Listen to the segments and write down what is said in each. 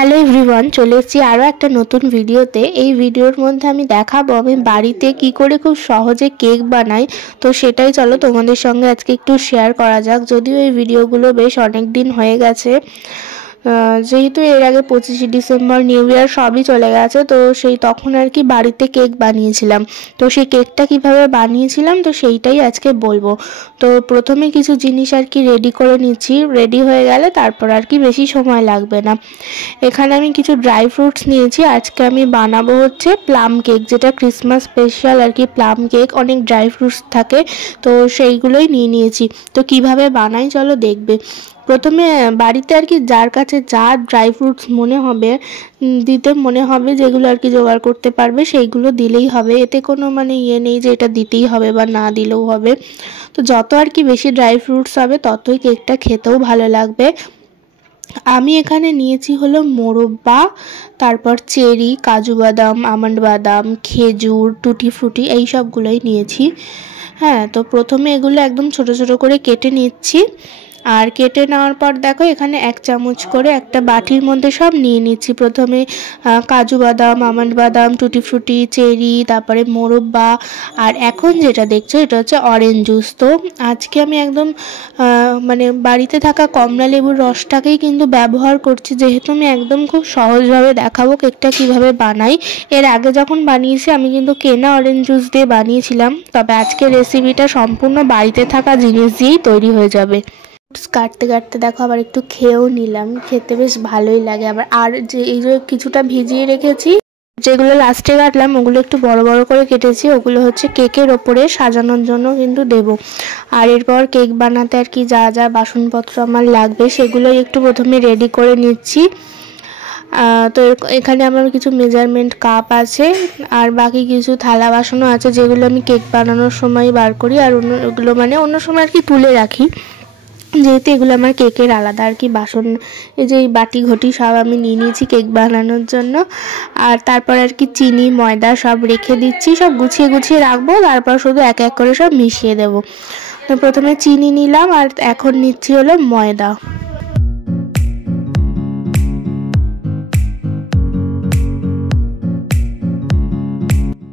Hello everyone, চলে এসেছি আরও একটা নতুন ভিডিওতে। এই ভিডিওর মধ্যে আমি দেখাবো আমি বাড়িতে কি করে খুব সহজে কেক বানাই। তো সেটাই চলো তোমাদের সঙ্গে আজকে একটু শেয়ার করা যাক। যদিও এই ভিডিওগুলো বেশ অনেক দিন হয়ে গেছে, যেহেতু এর আগে 25শে ডিসেম্বর নিউ ইয়ার সবই চলে গেছে, তো সেই তখন আর কি বাড়িতে কেক বানিয়েছিলাম। তো সেই কেকটা কিভাবে বানিয়েছিলাম তো সেইটাই আজকে বলবো। তো প্রথমে কিছু জিনিস আর কি রেডি করে নিচ্ছি, রেডি হয়ে গেলে তারপর আর কি বেশি সময় লাগবে না। এখানে আমি কিছু ড্রাই ফ্রুটস নিয়েছি। আজকে আমি বানাবো হচ্ছে প্লাম কেক, যেটা ক্রিসমাস স্পেশাল আর কি প্লাম কেক, অনেক ড্রাই ফ্রুটস থাকে, তো সেইগুলোই নিয়ে নিয়েছি। তো কিভাবে বানাই চলো দেখবে। প্রথমে বাড়িতে আর কি যার কাছে যা ড্রাই ফ্রুটস মনে হবে যেগুলো আর কি জোগাড় করতে পারবে সেইগুলো দিলেই হবে। এতে কোনো ইয়ে নেই যে এটা দিতেই হবে বা না দিলেও হবে। তো যত আর কি বেশি ড্রাই ফ্রুটস হবে ততই কেকটা খেতেও ভালো লাগবে। আমি এখানে নিয়েছি হলো মোরব্বা, তারপর চেরি, কাজু বাদাম, আমন্ড বাদাম, খেজুর, টুটি ফ্রুটি, এই সবগুলোই নিয়েছি। হ্যাঁ, তো প্রথমে এগুলো একদম ছোট ছোট করে কেটে নিচ্ছি। আর কেটে নেওয়ার পর দেখো এখানে 1 চামচ করে একটা বাটির মধ্যে সব নিয়ে নিচ্ছি। প্রথমে কাজু বাদাম, আমন্ড বাদাম, টুটি ফ্রুটি, চেরি, তারপরে মোরব্বা, আর এখন যেটা দেখছো এটা হচ্ছে অরেঞ্জ জুস। তো আজকে আমি একদম বাড়িতে থাকা কমলা লেবুর রসটাকেই কিন্তু ব্যবহার করছি, যেহেতু আমি একদম খুব সহজভাবে দেখাবো কেকটা কিভাবে বানাই। এর আগে যখন বানিয়েছি আমি কিন্তু কেনা অরেঞ্জ জুস দিয়ে বানিয়েছিলাম, তবে আজকের রেসিপিটা সম্পূর্ণ বাড়িতে থাকা জিনিস দিয়েই তৈরি হয়ে যাবে। কাটতে কাটতে দেখো আবার একটু খেয়েও নিলাম, খেতে বেশ ভালোই লাগে। আর যে এই যে কিছুটা ভিজিয়ে রেখেছি, যেগুলো লাস্টে কাটলাম ওগুলো একটু বড় বড় করে কেটেছি, ওগুলো হচ্ছে কেকের ওপরে সাজানোর জন্য কিন্তু দেব। আর এরপর কেক বানাতে আর কি যা যা বাসনপত্র আমার লাগবে সেগুলোই একটু প্রথমে রেডি করে নিচ্ছি। তো এখানে আমার কিছু মেজারমেন্ট কাপ আছে, আর বাকি কিছু থালা বাসনও আছে যেগুলো আমি কেক বানানোর সময় বার করি, আর ওগুলো অন্য সময় আর কি তুলে রাখি, যেহেতু এগুলো আমার কেকের আলাদা আর কি বাসন। এই যে এই বাটি ঘটি সব আমি নিয়ে নিয়েছি কেক বানানোর জন্য। আর তারপর আর কি চিনি, ময়দা সব রেখে দিচ্ছি, সব গুছিয়ে গুছিয়ে রাখবো, তারপর শুধু এক এক করে সব মিশিয়ে দেবো। তো প্রথমে চিনি নিলাম, আর এখন নিচ্ছি হলো ময়দা।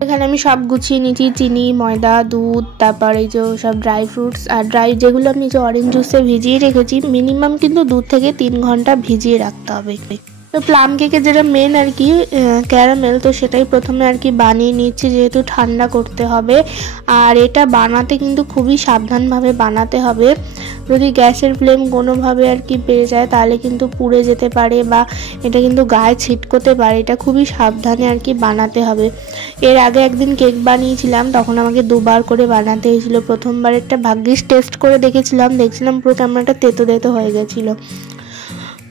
এখানে আমি সব গুছিয়ে নিয়েছি, চিনি, ময়দা, দুধ, তারপর এই যে সব ড্রাই ফ্রুটস, আর যেগুলো আমি যে অরেঞ্জ জুসে ভিজিয়ে রেখেছি, মিনিমাম কিন্তু 2 থেকে 3 ঘন্টা ভিজিয়ে রাখতে হবে। তো প্লাম কেকের যেটা মেন আর কি ক্যারামেল, তো সেটাই প্রথমে আর কি বানিয়ে নিচ্ছি, যেহেতু ঠান্ডা করতে হবে। আর এটা বানাতে কিন্তু খুবই সাবধানভাবে বানাতে হবে। যদি গ্যাসের ফ্লেম কোনোভাবে আর কি বেড়ে যায় তাহলে কিন্তু পুড়ে যেতে পারে, বা এটা কিন্তু গায়ে ছিটকোতে পারে। এটা খুবই সাবধানে আর কি বানাতে হবে। এর আগে একদিন কেক বানিয়েছিলাম, তখন আমাকে 2 বার করে বানাতে হয়েছিল। প্রথমবারেরটা ভাগ্যিস টেস্ট করে দেখছিলাম পুরো কেমন একটা তেতো তেতো হয়ে গেছিলো।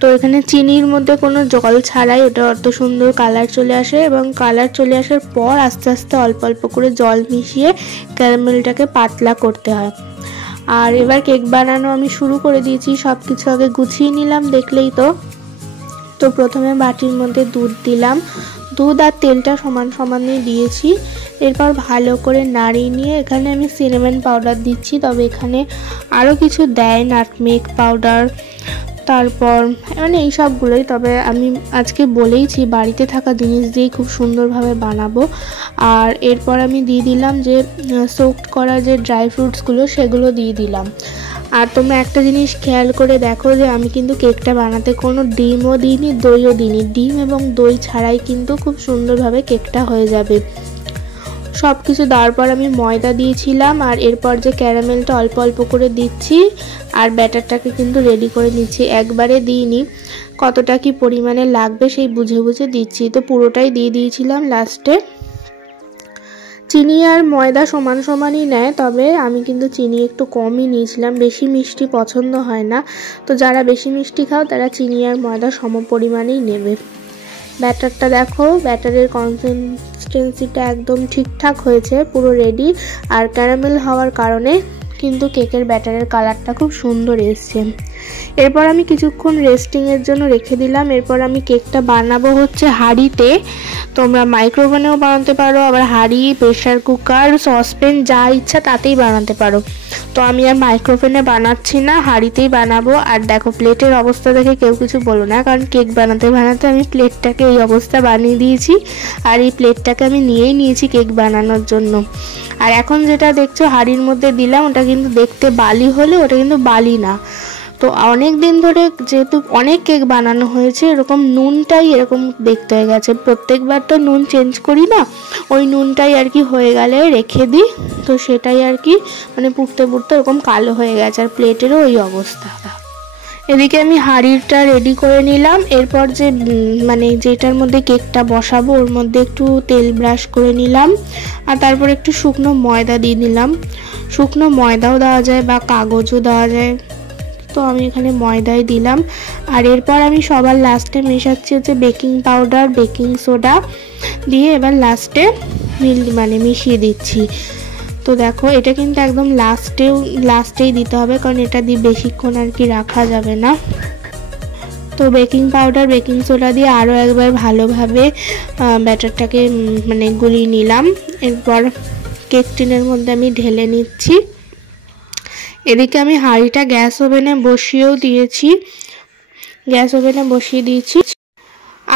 তো এখানে চিনির মধ্যে কোনো জল ছাড়াই ওটা অত সুন্দর কালার চলে আসে, এবং কালার চলে আসার পর আস্তে আস্তে অল্প অল্প করে জল মিশিয়ে ক্যারামেলটাকে পাতলা করতে হয়। আর এবার কেক বানানো আমি শুরু করে দিয়েছি, সব কিছু আগে গুছিয়ে নিলাম, দেখলেই তো। তো প্রথমে বাটির মধ্যে দুধ দিলাম, দুধ আর তেলটা সমান সমানই দিয়েছি। এরপর ভালো করে নাড়িয়ে নিয়ে এখানে আমি সিনামন পাউডার দিচ্ছি, তবে এখানে আরও কিছু দেয়, নাটমেগ পাউডার, তারপর এই সবগুলোই। তবে আমি আজকে বলেইছি বাড়িতে থাকা জিনিস দিয়েই খুব সুন্দরভাবে বানাবো। আর এরপর আমি দিয়ে দিলাম যে সোকড করা যে ড্রাই ফ্রুটসগুলো, সেগুলো দিয়ে দিলাম। আর তোমরা একটা জিনিস খেয়াল করে দেখো যে আমি কিন্তু কেকটা বানাতে কোনো ডিমও দিইনি, দইও দিইনি। ডিম এবং দই ছাড়াই কিন্তু খুব সুন্দরভাবে কেকটা হয়ে যাবে। সব কিছু দেওয়ার পর আমি ময়দা দিয়েছিলাম, আর এরপর যে ক্যারামেলটা অল্প অল্প করে দিচ্ছি, আর ব্যাটারটাকে কিন্তু রেডি করে নিচ্ছি। একবারে দিইনি, কতটা কি পরিমাণে লাগবে সেই বুঝে বুঝে দিচ্ছি। তো পুরোটাই দিয়ে দিয়েছিলাম লাস্টে। চিনি আর ময়দা সমান সমানই নেয়, তবে আমি কিন্তু চিনি একটু কমই নিয়েছিলাম, বেশি মিষ্টি পছন্দ হয় না। তো যারা বেশি মিষ্টি খাও তারা চিনি আর ময়দা সম পরিমাণেই নেবে। ব্যাটারটা দেখো, ব্যাটারের কনসিস্টেন্সিটা একদম ঠিকঠাক হয়েছে, পুরো রেডি। আর ক্যারামেল হওয়ার কারণে কিন্তু কেকের ব্যাটারের কালারটা খুব সুন্দর এসছে। এরপর আমি কিছুক্ষণ রেস্টিংয়ের জন্য রেখে দিলাম। এরপর আমি কেকটা বানাবো হচ্ছে হাঁড়িতে। তোমরা মাইক্রোওভেনেও বানাতে পারো, আবার হাঁড়ি, প্রেশার কুকার, সসপ্যান যা ইচ্ছা তাতেই বানাতে পারো। তো আমি আর মাইক্রোওভেনে বানাচ্ছি না, হাঁড়িতেই বানাবো। আর দেখো প্লেটের অবস্থা দেখে কেউ কিছু বলো না, কারণ কেক বানাতে বানাতে আমি প্লেটটাকে এই অবস্থা বানিয়ে দিয়েছি। আর এই প্লেটটাকে আমি নিয়েই নিয়েছি কেক বানানোর জন্য। আর এখন যেটা দেখছো হাঁড়ির মধ্যে দিলাম, ওটা কিন্তু দেখতে বালি হলে ওটা কিন্তু বালি না। তো অনেক দিন ধরে যেহেতু অনেক কেক বানানো হয়েছে, এরকম নুনটাই এরকম দেখতে হয়ে গেছে। প্রত্যেকবার তো নুন চেঞ্জ করি না, ওই নুনটাই আর কি হয়ে গেলে রেখে দিই, তো সেটাই আর কি মানে পুড়তে পুড়তে এরকম কালো হয়ে গেছে। আর প্লেটেরও ওই অবস্থা। এদিকে আমি হাঁড়িটা রেডি করে নিলাম। এরপর যে মানে যেটার মধ্যে কেকটা বসাবো ওর মধ্যে একটু তেল ব্রাশ করে নিলাম, আর তারপর একটু শুকনো ময়দা দিয়ে নিলাম। শুকনো ময়দাও দেওয়া যায় বা কাগজও দেওয়া যায়, তো আমি এখানে ময়দাই দিলাম। আর এরপর আমি সবার লাস্টে মেশাচ্ছি হচ্ছে বেকিং পাউডার, বেকিং সোডা দিয়ে এবার লাস্টে মিশিয়ে দিচ্ছি। তো দেখো এটা কিন্তু একদম লাস্টেই দিতে হবে, কারণ এটা দিয়ে বেশিক্ষণ আর কি রাখা যাবে না। তো বেকিং পাউডার, বেকিং সোডা দিয়ে আরও একবার ভালোভাবে ব্যাটারটাকে মানে গুলিয়ে নিলাম। এরপর কেক টিনের মধ্যে আমি ঢেলে নিচ্ছি। এদিকে আমি হাঁড়িটা গ্যাস ওভেনে বসিয়ে দিয়েছি।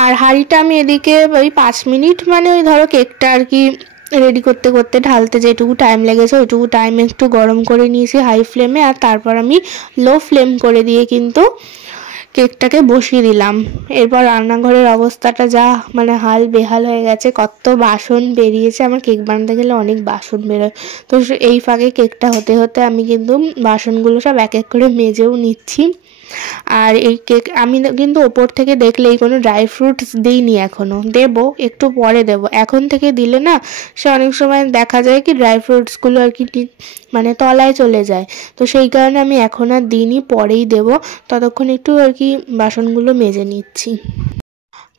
আর হাঁড়িটা আমি এদিকে ওই 5 মিনিট মানে ওই ধরো কেকটা আর কি রেডি করতে করতে ঢালতে যেটুকু টাইম লেগেছে ওইটুকু টাইম একটু গরম করে নিয়েছি হাই ফ্লেমে। আর তারপর আমি লো ফ্লেম করে দিয়ে কিন্তু কেকটাকে বসিয়ে দিলাম। এরপর রান্নাঘরের অবস্থাটা যা মানে হাল বেহাল হয়ে গেছে, কত বাসন বেরিয়েছে। আমার কেক বানাতে গেলে অনেক বাসন বেরোয়, তো এই ফাঁকে কেকটা হতে হতে আমি কিন্তু বাসনগুলো সব এক এক করে মেজেও নিচ্ছি। আর এই কেক আমি কিন্তু ওপর থেকে দেখলেই কোনো ড্রাই ফ্রুটস দিইনি, এখনও দেবো, একটু পরে দেবো। এখন থেকে দিলে না সে অনেক সময় দেখা যায় কি ড্রাই ফ্রুটসগুলো আর কি মানে তলায় চলে যায়, তো সেই কারণে আমি এখন আর দিইনি, পরেই দেবো। ততক্ষণ একটু আর কি বাসনগুলো মেজে নিচ্ছি।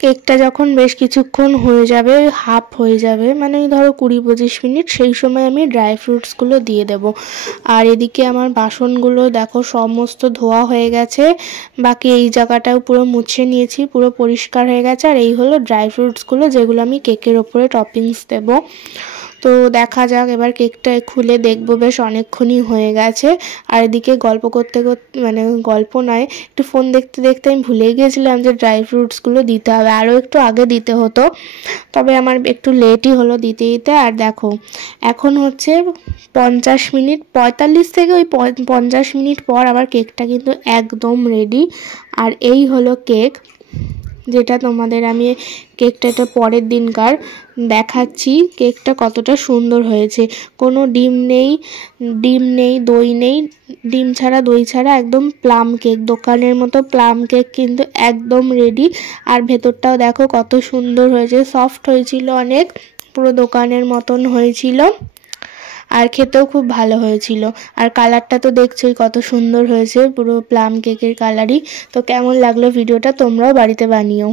কেকটা যখন বেশ কিছুক্ষণ হয়ে যাবে, হাফ হয়ে যাবে মানে ধরো 20-25 মিনিট, সেই সময় আমি ড্রাই ফ্রুটসগুলো দিয়ে দেব। আর এদিকে আমার বাসনগুলো দেখো সমস্ত ধোয়া হয়ে গেছে, বাকি এই জায়গাটাও পুরো মুছে নিয়েছি, পুরো পরিষ্কার হয়ে গেছে। আর এই হলো ড্রাই ফ্রুটসগুলো যেগুলো আমি কেকের ওপরে টপিংস দেব। তো দেখা যাক, এবার কেকটা খুলে দেখবো, বেশ অনেকক্ষণই হয়ে গেছে। আর এদিকে গল্প করতে করতে মানে গল্প নয়, একটু ফোন দেখতে দেখতে আমি ভুলে গিয়েছিলাম যে ড্রাই ফ্রুটসগুলো দিতে হবে, আরও একটু আগে দিতে হতো, তবে আমার একটু লেটই হলো দিতে দিতে। আর দেখো এখন হচ্ছে 45 মিনিট, 45 থেকে ওই 50 মিনিট পর আবার কেকটা কিন্তু একদম রেডি। আর এই হলো কেক, যেটা তোমাদের আমি কেকটা এটা পরের দিনকার দেখাচ্ছি। কেকটা কতটা সুন্দর হয়েছে, কোনো ডিম নেই, দই নেই, ডিম ছাড়া দই ছাড়া একদম প্লাম কেক, দোকানের মতো প্লাম কেক কিন্তু একদম রেডি। আর ভেতরটাও দেখো কত সুন্দর হয়েছে, সফট হয়েছিল অনেক, পুরো দোকানের মতন হয়েছিল। আর খেতেও খুব ভালো হয়েছিল। আর কালারটা তো দেখছোই কত সুন্দর হয়েছে, পুরো প্লাম কেকের কালারই। তো কেমন লাগলো ভিডিওটা, তোমরাও বাড়িতে বানিও।